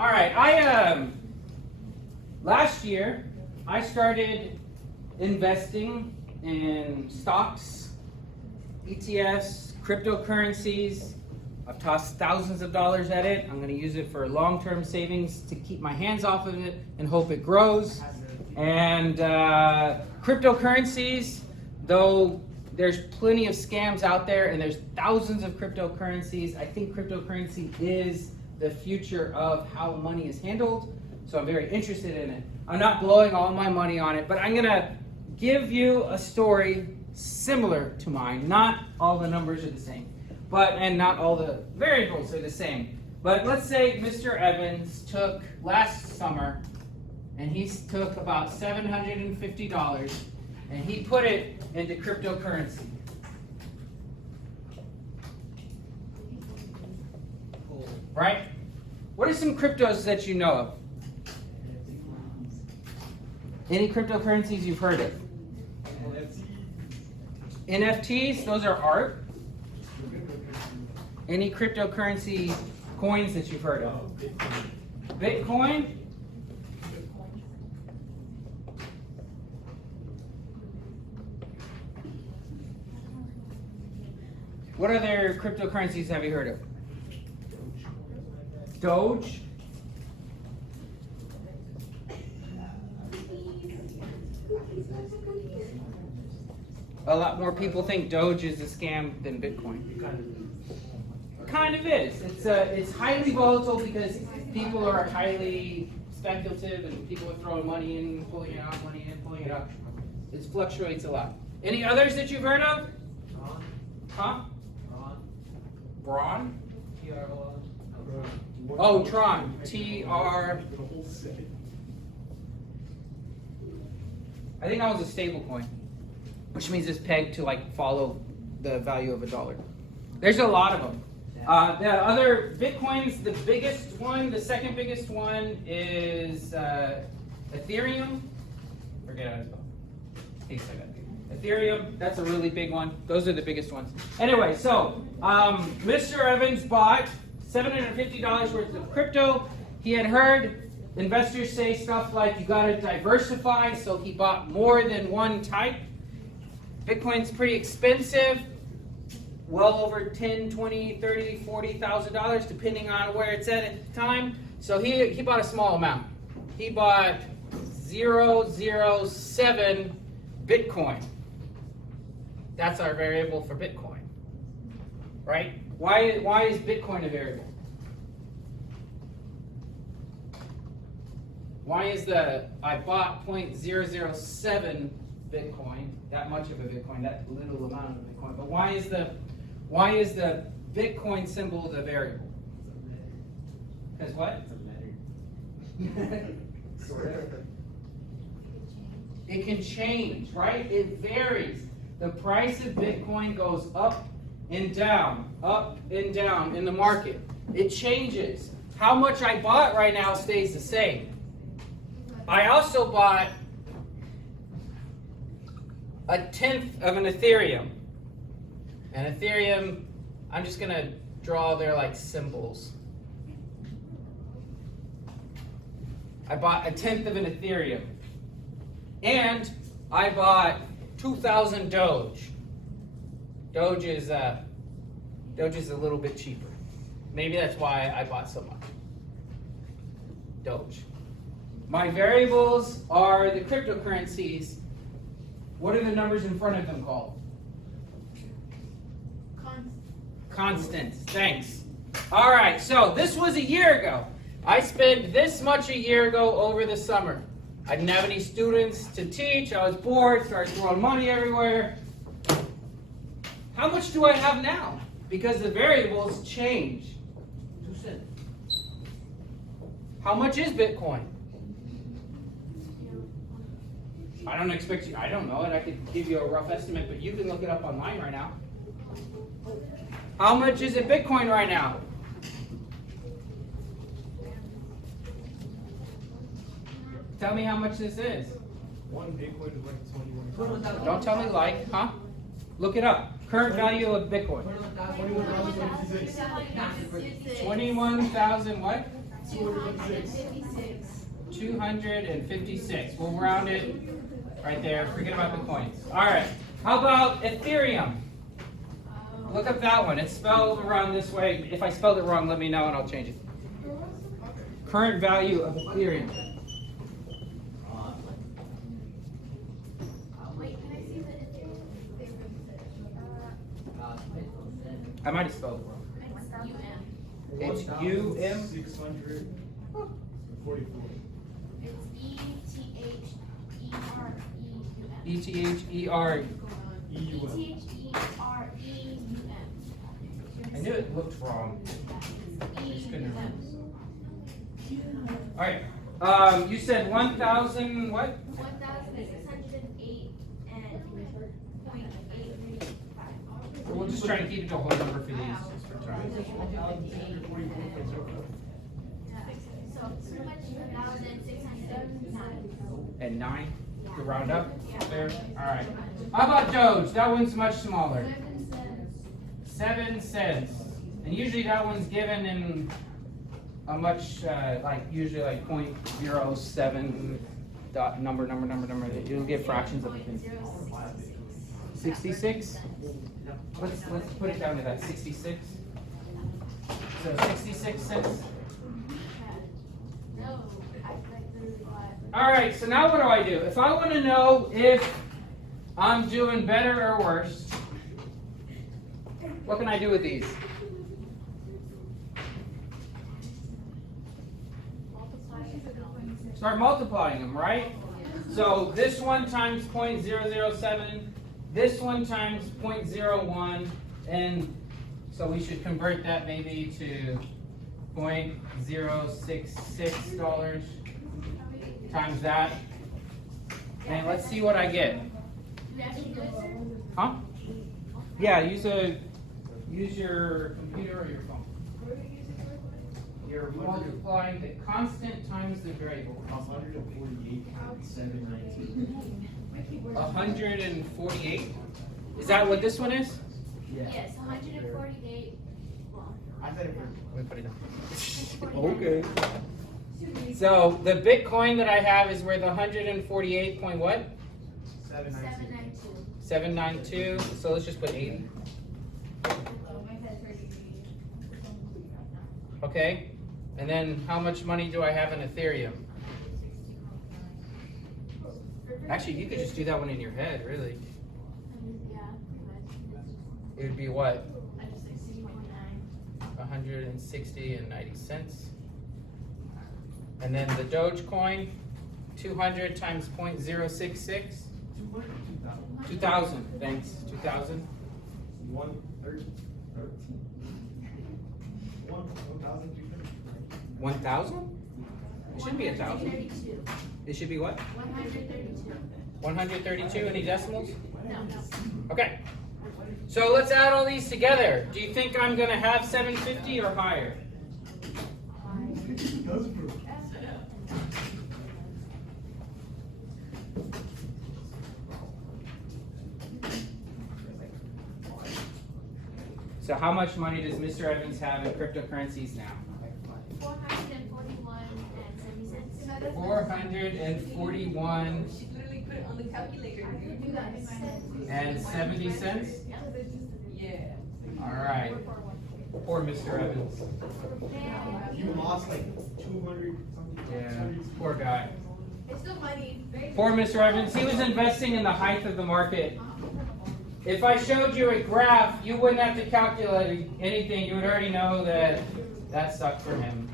All right, last year I started investing in stocks, ETFs, cryptocurrencies. I've tossed thousands of dollars at it. I'm going to use it for long-term savings to keep my hands off of it and hope it grows. And cryptocurrencies, though there's plenty of scams out there and there's thousands of cryptocurrencies, I think cryptocurrency is the future of how money is handled. So I'm very interested in it. I'm not blowing all my money on it, but I'm going to give you a story similar to mine. Not all the numbers are the same, and not all the variables are the same. But let's say Mr. Evans took last summer and he took about $750 and he put it into cryptocurrency. Right? What are some cryptos that you know of? Any cryptocurrencies you've heard of? NFTs, those are art. Any cryptocurrency coins that you've heard of? Bitcoin? What other cryptocurrencies have you heard of? Doge? A lot more people think Doge is a scam than Bitcoin. It kind of is. It's highly volatile because people are highly speculative and people are throwing money in, pulling it out, money in, pulling it out. It fluctuates a lot. Any others that you've heard of? Huh? Braun? Oh, Tron. T-R... I think that was a stable coin, which means it's pegged to like follow the value of $1. There's a lot of them. The other Bitcoins, the biggest one, the second biggest one is Ethereum. Forget how to spell. Ethereum, that's a really big one. Those are the biggest ones. Anyway, so Mr. Evans bought $750 worth of crypto. He had heard investors say stuff like you got to diversify, so he bought more than one type. Bitcoin's pretty expensive, well over $10, $20, $30, $40,000 depending on where it's at the time. So he bought a small amount. He bought 0.007 Bitcoin. That's our variable for Bitcoin, right? Why is Bitcoin a variable? Why is I bought 0.007 Bitcoin, that much of a Bitcoin, that little amount of Bitcoin, but why is the Bitcoin symbol the variable? Because what? Sort of. It can change, right? It varies. The price of Bitcoin goes up and down in the market. It changes. How much I bought right now stays the same. I also bought 1/10 of an Ethereum. And Ethereum, I'm just going to draw their like symbols. I bought 1/10 of an Ethereum. And I bought 2,000 Doge. Doge is a little bit cheaper. Maybe that's why I bought so much. Doge. My variables are the cryptocurrencies. What are the numbers in front of them called? Constants. Thanks. All right, so this was a year ago. I spent this much a year ago over the summer. I didn't have any students to teach. I was bored, started throwing money everywhere. How much do I have now? Because the variables change. How much is Bitcoin? I don't expect you, I don't know it. I could give you a rough estimate, but you can look it up online right now. How much is it Bitcoin right now? Tell me how much this is. One Bitcoin is like 21. Don't tell me like, huh? Look it up. Current value of Bitcoin. 21,026. 21,000 what? 256. 256. We'll round it right there. Forget about the coins. All right. How about Ethereum? Look up that one. It's spelled around this way. If I spelled it wrong, let me know and I'll change it. Current value of Ethereum. Wait, can I see the I might have spelled it wrong. It's UM. 644. It's ETHEREUM. ETHER. EUM. ETHEREUM. I knew it looked wrong. Just couldn't remember. All right. You said 1,000 what? 1,608 and .835. We'll just try to keep it to a whole number for these. Just for time. So 2,609. And 9 to round up. There. All right. How about Doge? That one's much smaller. 7 cents. And usually that one's given in a much usually like 0.07 dot number. You'll get fractions of it. 66. Let's put it down to that 66. So 66 cents. No, I like really glad. All right, so now what do I do? If I want to know if I'm doing better or worse, what can I do with these? Start multiplying them, right? So this one times 0.007, this one times 0.01, and so we should convert that maybe to $0.066 times that. And let's see what I get. Huh? Yeah, use your computer or your phone. You're multiplying the constant times the variable. 148.792. 148? Is that what this one is? Yes, 148. Well, I said it for. Let me put it down. 148. Okay. So the Bitcoin that I have is worth 148 point what? 792. 792. 792. So let's just put 80. Okay. And then how much money do I have in Ethereum? Actually, you could just do that one in your head, really. Yeah, It would be what? I just like 6.9. 160 and 90 cents. And then the Dogecoin, 200 times 0.066. 2,000. Thanks. 2,000. 1,000? It should be 1,000. 132. It should be what? 132. 132. Any decimals? No. Okay. So let's add all these together. Do you think I'm gonna have 750 or higher? So how much money does Mr. Evans have in cryptocurrencies now? 441 and 70 cents. 441 She literally put it on the calculator. You got it. and 70 cents? Yeah. All right. Poor Mr. Evans. You lost like 200 something. Yeah, poor guy. It's still money. Poor Mr. Evans. He was investing in the height of the market. If I showed you a graph, you wouldn't have to calculate anything. You would already know that that sucked for him.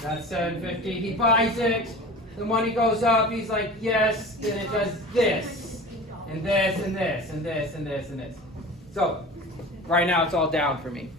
That's 750. He buys it. The money goes up. He's like, yes. Then it does this, and this, and this, and this, and this, and this. So right now it's all down for me.